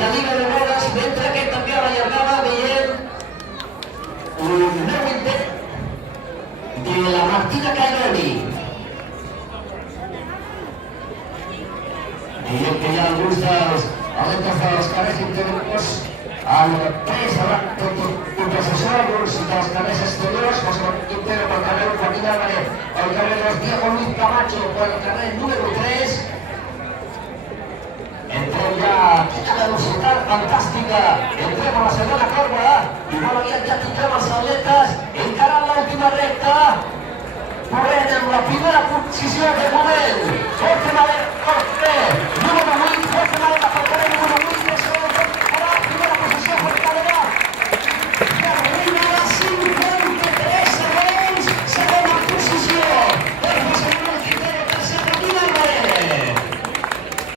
calibre de boles, mentre que també a la llargada veiem un nou intent de la Martina Cairoli. Veiem que hi ha alguns dels atletes dels carrers interiors han pres un processó alguns dels carrers exteriors, José Quintero pel carrer Joaquín Álvarez, el carrer Los Diego Luis Camacho pel carrer número 3. Entrem ja, quina velocitat fantàstica, entrem a la segona corba i molt aviat ja tindrem els atletes encarant l'última recta, corrent en la primera posició de moment. Jorge Madera, número 8, Jorge Madera pel carrer número